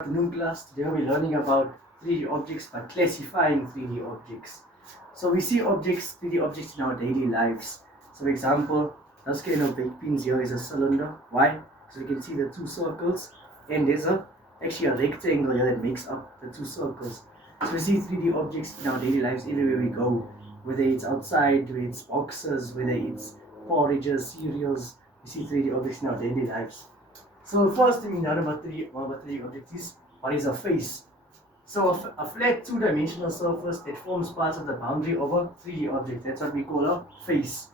Afternoon class. Today we're learning about 3D objects by classifying 3D objects. So we see objects, 3D objects in our daily lives. So for example, this kind of baked beans here is a cylinder. Why? So we can see the two circles and there's actually a rectangle here that makes up the two circles. So we see 3D objects in our daily lives everywhere we go. Whether it's outside, whether it's boxes, whether it's porridges, cereals, we see 3D objects in our daily lives. So the first thing we learn about 3D objects is what is a face. So a flat two-dimensional surface that forms part of the boundary of a 3D object. That's what we call a face.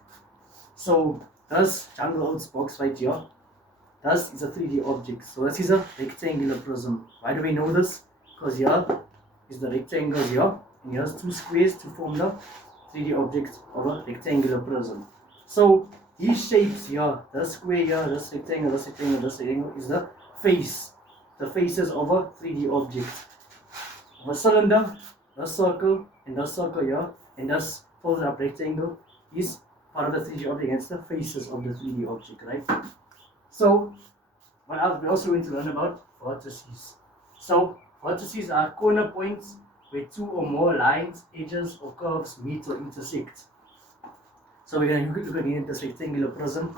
So this jungle oats box right here, this is a 3D object. So this is a rectangular prism. Why do we know this? Because here is the rectangle here, and here's two squares to form the 3D object of a rectangular prism. So these shapes here, this square here, this rectangle, this rectangle, this rectangle is the face. The faces of a 3D object. Of a cylinder, this circle, and this circle here, and this folded up rectangle is part of the 3D object against the faces of the 3D object, right? So, what else? We're also going to learn about vertices. So, vertices are corner points where two or more lines, edges, or curves meet or intersect. So we're going to look again at this rectangular prism.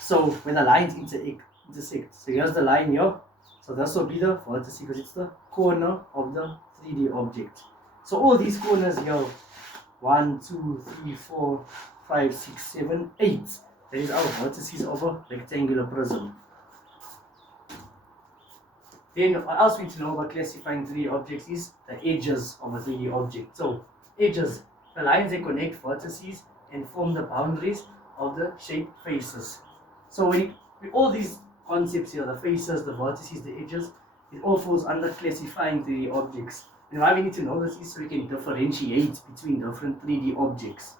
So when the lines intersect, so here's the line here. So this will be the vertex because it's the corner of the 3D object. So all these corners here, 1, 2, 3, 4, 5, 6, 7, 8. That is our vertices of a rectangular prism. Then what else we need to know about classifying 3D objects is the edges of a 3D object. So edges, the lines that connect vertices and form the boundaries of the shape faces. So with all these concepts here, the faces, the vertices, the edges, it all falls under classifying 3D objects. And why we need to know this is so we can differentiate between different 3D objects.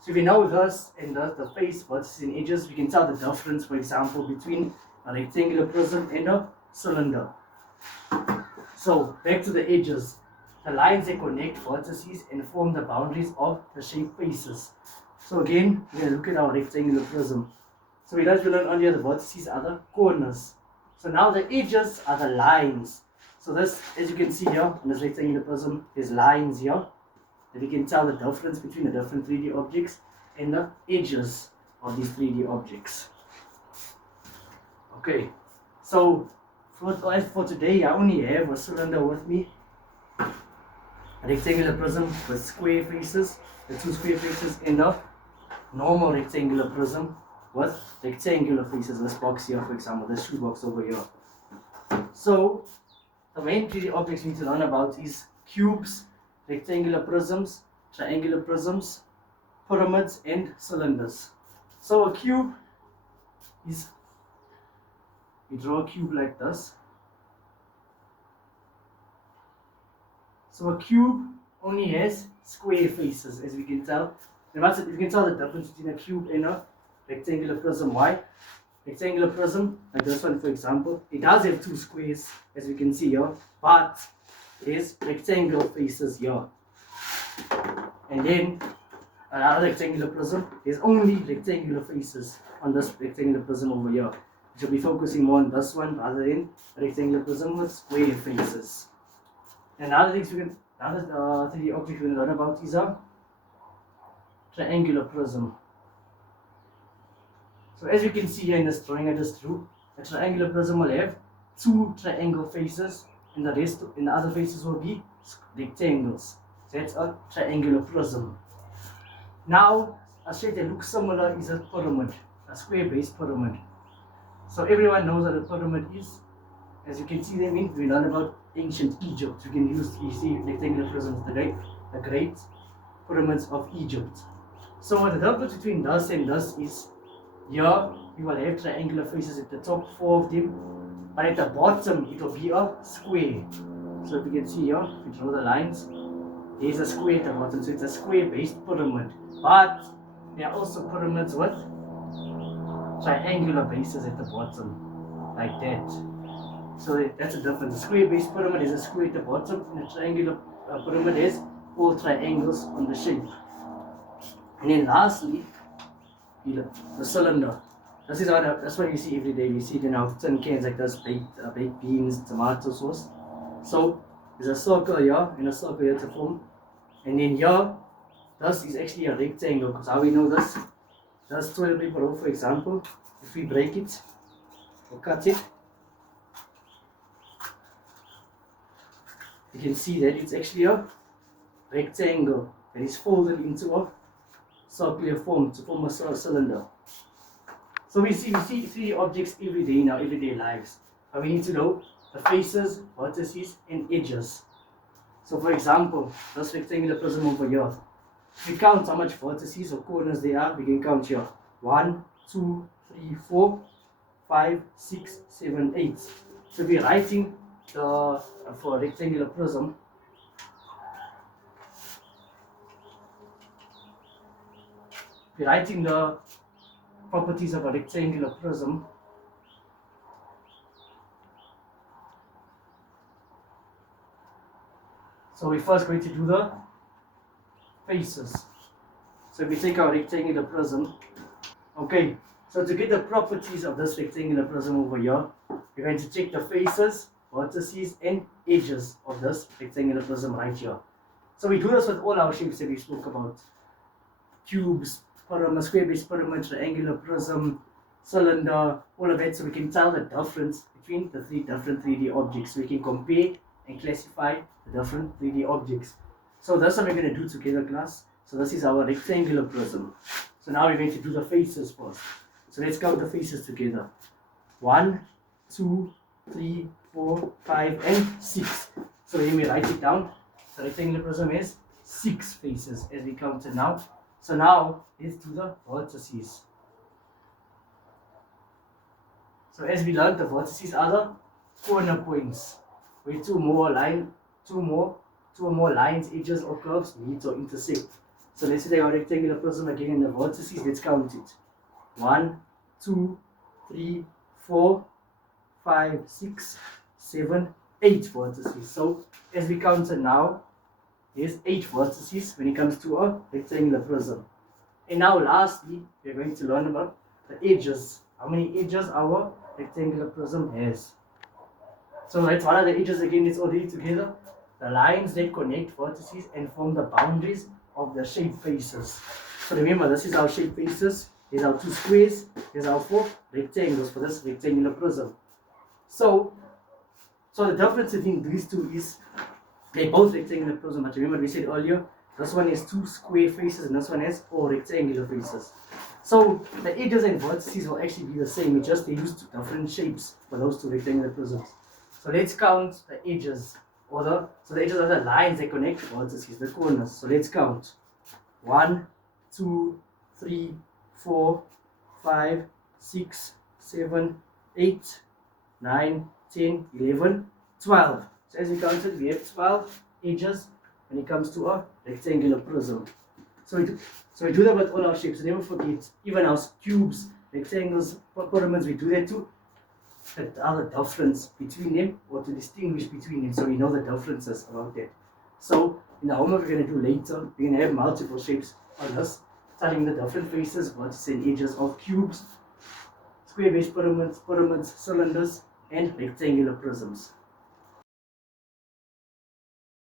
So if we know this and the face, vertices and edges, we can tell the difference, for example, between a rectangular prism and a cylinder. So back to the edges. The lines that connect vertices and form the boundaries of the shape faces. So again, we're going to look at our rectangular prism. So we learned earlier the vertices are the corners. So now the edges are the lines. So this, as you can see here, in this rectangular prism, there's lines here. That we can tell the difference between the different 3D objects and the edges of these 3D objects. Okay, so for today, I only have a cylinder with me. A rectangular prism with square faces, the two square faces, and a normal rectangular prism with rectangular faces. This box here, for example, this shoe box over here. So the main 3D objects we need to learn about is cubes, rectangular prisms, triangular prisms, pyramids, and cylinders. So a cube is, we draw a cube like this. So a cube only has square faces, as we can tell. And you can tell the difference between a cube and a rectangular prism. Why? Rectangular prism, like this one for example, it does have two squares, as we can see here, but there's rectangular faces here. And then another rectangular prism, there's only rectangular faces on this rectangular prism over here. We should be focusing more on this one rather than a rectangular prism with square faces. And another 3D object we will learn about is a triangular prism. So as you can see here in this drawing I just drew, a triangular prism will have two triangle faces, and the other faces will be rectangles. So that's a triangular prism. Now a shape that looks similar is a pyramid, a square-based pyramid. So everyone knows what a pyramid is. As you can see them in, we learn about ancient Egypt. You can see rectangular prisms, the great pyramids of Egypt. So the difference between this and this is, here you will have triangular faces at the top, 4 of them, but at the bottom it will be a square. So if you can see here, if we draw the lines, there's a square at the bottom, so it's a square-based pyramid. But there are also pyramids with triangular bases at the bottom, like that. So that's a difference. A square-based pyramid is a square at the bottom, and a triangular pyramid has all triangles on the shape. And then lastly, the cylinder. That's what we see every day. We see it in our tin cans like this, baked beans, tomato sauce. So there's a circle here and a circle here to form. And then here, this is actually a rectangle, because how we know this? This toilet paper roll, for example, if we break it or cut it, you can see that it's actually a rectangle that is folded into a circular form to form a cylinder. So we see 3D objects every day in our everyday lives. But we need to know the faces, vertices, and edges. So for example, this rectangular prism over here. If we count how much vertices or corners there are, we can count here. 1, 2, 3, 4, 5, 6, 7, 8. So we're writing for a rectangular prism. We're writing the properties of a rectangular prism. So we're first going to do the faces. So if we take our rectangular prism, okay, so to get the properties of this rectangular prism over here, we're going to check the faces, vertices, and edges of this rectangular prism right here. So we do this with all our shapes that we spoke about: cubes, pyramid, square-based pyramid, triangular prism, cylinder, all of that, so we can tell the difference between the three different 3D objects. So we can compare and classify the different 3D objects. So that's what we're going to do together, class. So this is our rectangular prism. So now we're going to do the faces first. So let's count the faces together. 1, 2, 3, 4, 5, and 6. So when we write it down, the rectangular prism has 6 faces as we counted now. So now let's do the vertices. So as we learned, the vertices are the corner points where two or more lines, edges, or curves meet or intersect. So let's take our rectangular prism again in the vertices. Let's count it. 1, 2, 3, 4, 5, 6, 7, 8 vertices. So as we counted now, there's 8 vertices when it comes to a rectangular prism. And now lastly, we're going to learn about the edges. How many edges our rectangular prism has. So let's what are the edges again? Let's all do it together. The lines that connect vertices and form the boundaries of the shape faces. So remember, this is our shape faces. Here's our 2 squares. Here's our 4 rectangles for this rectangular prism. So the difference between these two is they're both rectangular prism. But remember, we said earlier, this one has 2 square faces and this one has 4 rectangular faces. So the edges and vertices will actually be the same. It's just they use different shapes for those 2 rectangular prisms. So let's count the edges. So the edges are the lines that connect vertices, the corners. So let's count. 1, 2, 3, 4, 5, 6, 7, 8, 9, 10, 11, 12. So as we counted, we have 12 edges when it comes to a rectangular prism. So we do that with all our shapes. Never forget, even our cubes, rectangles, pyramids, we do that too. But the other difference between them, or to distinguish between them, so we know the differences about that. So in the homework we're going to do later, we're going to have multiple shapes on this, studying the different faces, vertices, and edges of cubes, square-based pyramids, cylinders, and rectangular prisms.